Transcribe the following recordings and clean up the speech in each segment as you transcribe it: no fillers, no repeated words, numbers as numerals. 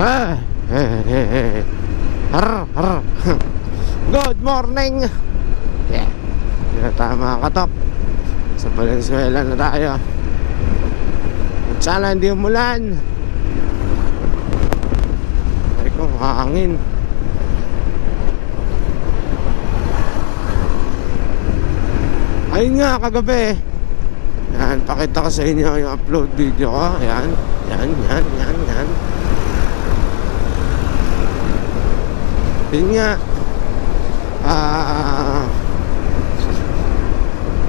Ah, har, har. Good morning. Yeah. Hindi na tayo makakatok. Sa Valenzuela na tayo. At sana hindi umulan. Ay kung hangin. Ayun nga kagabi. Yan, pakita ko sa inyo yung upload video ko. Yan. Yun nga.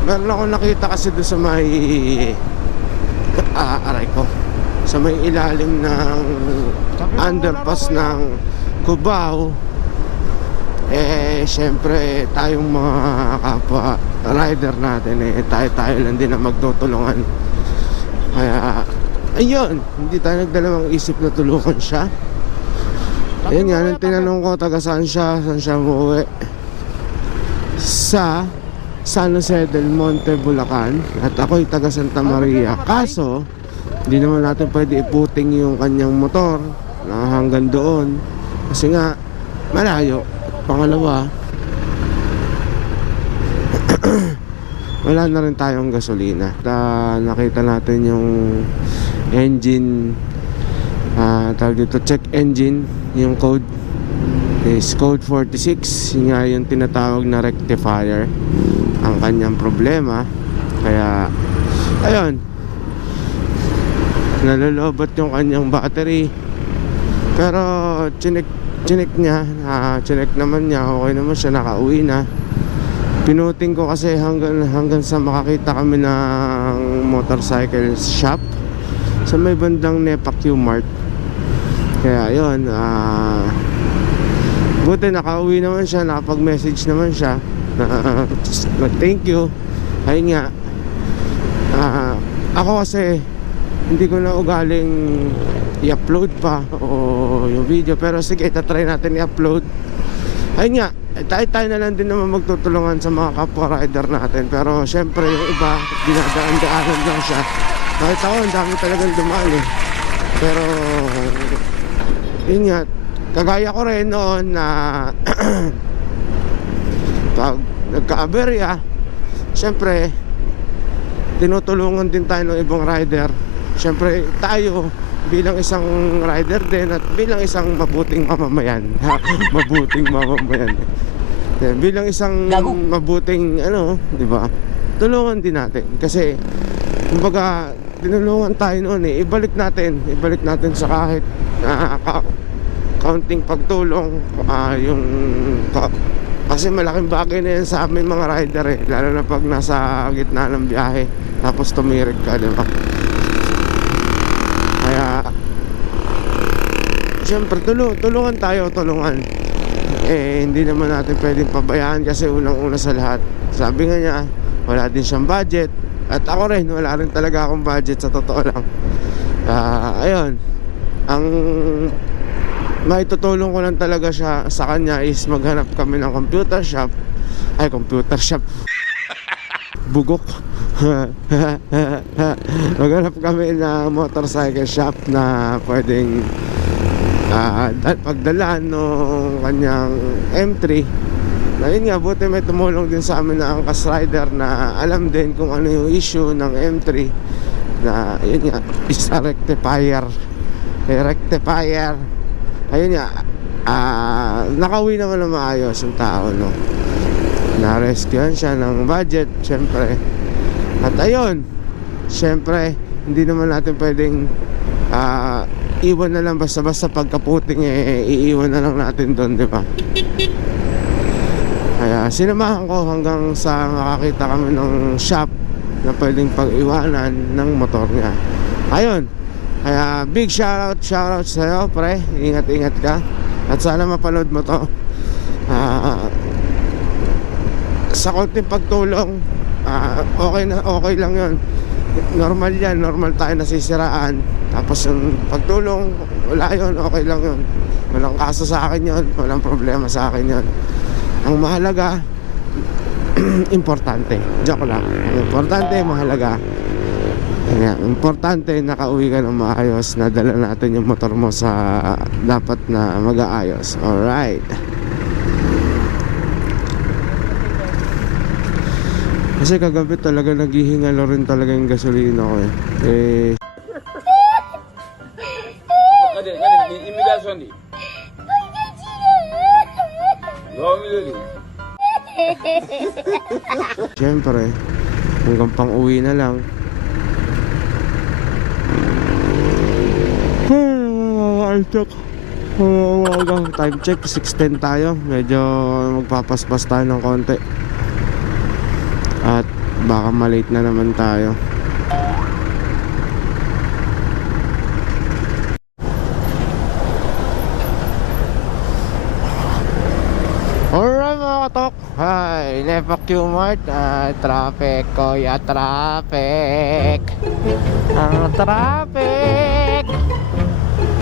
Meron ako nakita kasi doon sa may aray ko, sa may ilalim ng underpass ng Cubao. Syempre tayong mga kapwa rider natin tayo lang din na magtutulungan. Kaya ayun, hindi tayo nagdalawang isip na tulungan siya. Ayun nga, nung tinanong ko taga saan siya umuwi, sa San Jose del Monte, Bulacan. At ako'y taga Santa Maria. Kaso hindi naman natin pwede iputing yung kanyang motor na hanggang doon kasi nga malayo. Pangalawa, wala na rin tayong gasolina. Nakita natin yung engine, tawag dito, check engine. Yung code is code 46. Yun nga yung tinatawag na rectifier ang kanyang problema. Kaya ayun, nalulobot yung kanyang battery. Pero chinek niya, chinek naman niya, okay naman siya, nakauwi na. Pinuting ko kasi hanggang sa makakita kami ng motorcycle shop sa may bandang Nepa Q-Mart. Kaya yun, buti nakauwi naman siya, nakapag-message naman siya na thank you. Ayun nga, ako kasi hindi ko na ugaling i-upload pa o yung video, pero sige, itatry natin i-upload. Ayun nga, tayo na lang din naman magtutulungan sa mga kapwa rider natin. Pero syempre yung iba, dinadaan-daanan lang siya. Kahit ako, ang dami talagang dumaan eh. Pero yun nga, kagaya ko rin noon na pag nagka-aberya, syempre tinutulungan din tayo ng ibang rider. Syempre tayo bilang isang rider din at bilang isang mabuting mamamayan mabuting mamamayan bilang isang mabuting di ba, tulungan din natin kasi kumbaga tinulungan tayo noon ibalik natin sa kahit kaunting pagtulong, kasi malaking bagay na yan sa amin mga rider lalo na pag nasa gitna ng biyahe tapos tumirik ka, di ba? Kaya siyempre tulungan tayo, hindi naman natin pwedeng pabayaan kasi unang-una sa lahat, sabi nga niya, wala din siyang budget. At ako rin, wala rin talaga akong budget sa totoo lang. Ayun, ang maitutulong ko lang talaga siya sa kanya is maghanap kami ng computer shop. Bugok. Maghanap kami ng motorcycle shop na pwedeng pagdalaan ng kanyang M3. Ayun nga, buti may tumulong din sa amin na angkas rider na alam din kung ano yung issue ng M3 na yun nga, is a rectifier. Ayun nga, nakauwi naman na maayos yung tao, no? Na-rescuehan siya ng budget, syempre. At ayun, syempre hindi naman natin pwedeng iwan na lang basta-basta pagkaputing iiwan na lang natin doon, di ba? Kaya sinamahan ko hanggang sa makakita kami ng shop na pwedeng pag-iwanan ng motor niya. Ayun, kaya big shoutout sa'yo, pre. Ingat ka. At sana mapanood mo to. Sa konting pagtulong, okay lang yun. Normal yan, normal tayo nasisiraan. Tapos yung pagtulong, wala yun, okay lang yun. Walang kaso sa akin yun, walang problema sa akin yun. Ang mahalaga, importante. Joke lang. Ang importante, mahalaga. Kaya, importante nakauwi ka ng maayos, nadala natin yung motor mo sa dapat na mag-aayos. Alright. Kasi kagabi talaga naghihingalo rin talaga yung gasolina ko eh. Imigrasyon di. Siyempre, hanggang pang uwi na lang. Time check, 6:10 tayo. Medyo magpapaspas tayo ng konti. At baka malate na naman tayo. Alright mga katok. Hi, Nepa Q-Mart. Traffic ko ya, traffic. Ang traffic.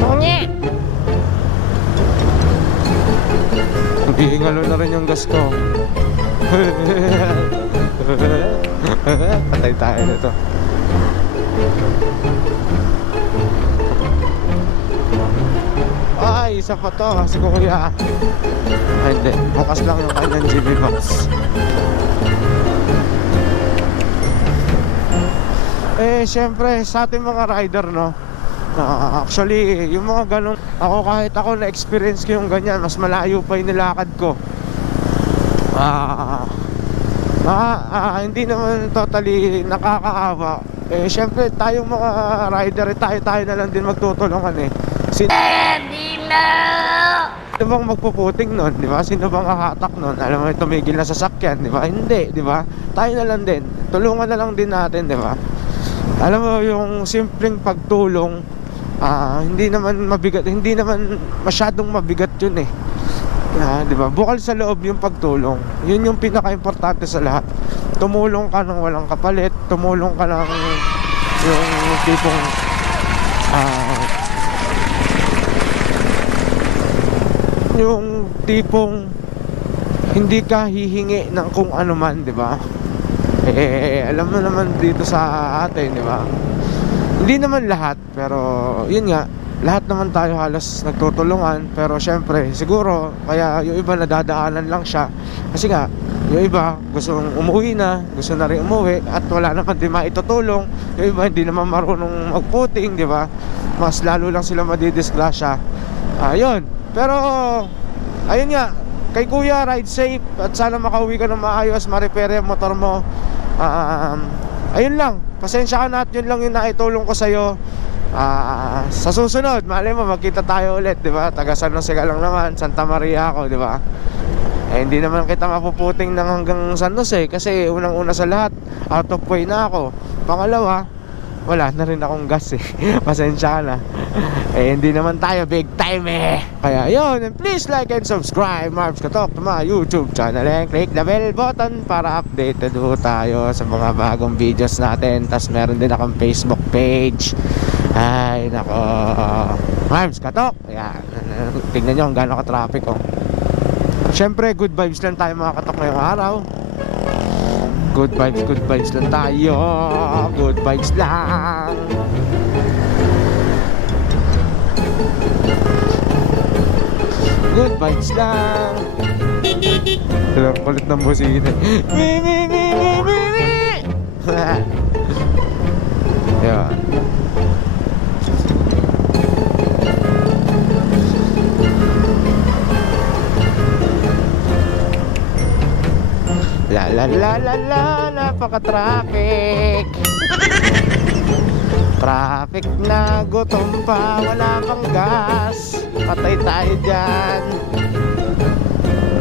Ngunye. Naghihingalo na rin yung gas ko. Patay tayo nito. Ay, isa pa to si kuya. Ay, hindi, bukas lang yung kanyang GB box. Syempre sa ating mga rider, no, actually yung mga ganun, kahit ako na-experience ko yung ganyan, mas malayo pa yung nilakad ko. Hindi naman totally nakakaawa. Syempre tayong mga rider, tayo na lang din magtutulungan eh. Sino bang magpuputing nun, di ba? Sino bang hahatak nun? Alam mo, tumigil na sasakyan, di ba? Hindi, di ba? Tayo na lang din, tulungan na lang din natin, di ba? Alam mo, yung simpleng pagtulong, hindi naman mabigat, hindi naman masyadong mabigat yun eh. Di ba? Bukal sa loob yung pagtulong. Yun yung pinaka-importante sa lahat. Tumulong ka ng walang kapalit, tumulong ka ng yung tipong yung tipong hindi ka hihingi ng kung ano man, di ba? Alam mo naman dito sa atin, di ba? Hindi naman lahat, pero yun nga, lahat naman tayo halos nagtutulungan. Pero syempre, siguro kaya yung iba nadadaanan lang siya kasi nga, yung iba gusto umuwi na, gusto na rin umuwi at wala naman din maitutulong. Yung iba hindi naman marunong magputing, di ba? Mas lalo lang sila madidisgrasya. Yun. Pero ayun nga, kay kuya, ride safe at sana makauwi ka ng maayos, ma-repair yung motor mo. Ayun lang, pasensya ka na at yun lang yung naitulong ko sa'yo. Sa susunod, malay mo magkita tayo ulit, di ba? Taga San Jose ka lang naman, Santa Maria ako, di ba? Hindi naman kita mapuputing ng hanggang San Jose kasi unang-una sa lahat, out of way na ako. Pangalawa, wala na rin akong gas eh. Pasensya ka na. Hindi naman tayo big time eh. Kaya yun, and please like and subscribe Marbs Katok to my YouTube channel and click the bell button para updated tayo sa mga bagong videos natin. Tas meron din akong Facebook page. Ay nako, Marbs Katok. Ayan, tingnan nyo kung gaano ka-traffic oh. Siyempre good vibes lang tayo mga katok ngayong araw. Good vibes lang tayo. Good vibes lang. Good vibes lang. Alam, kulit ng busina. Yan. La napaka-traffic. Traffic na, gutom pa, wala pang gas. Patay tayo dyan.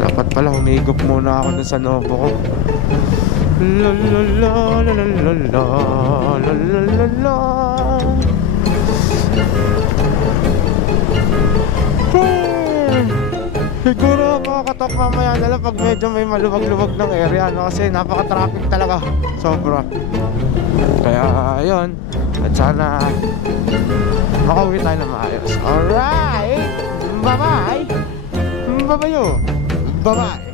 Dapat pala humigop muna ako dun sa Novo ko. La la la la la la la la la la la. Siguro makakatok mamaya na lang pag medyo may maluwag-luwag ng area, no? Kasi napaka-traffic talaga, sobra. Kaya yun, at sana makauwi tayo na maayos. Alright, bye-bye. Bye-bye.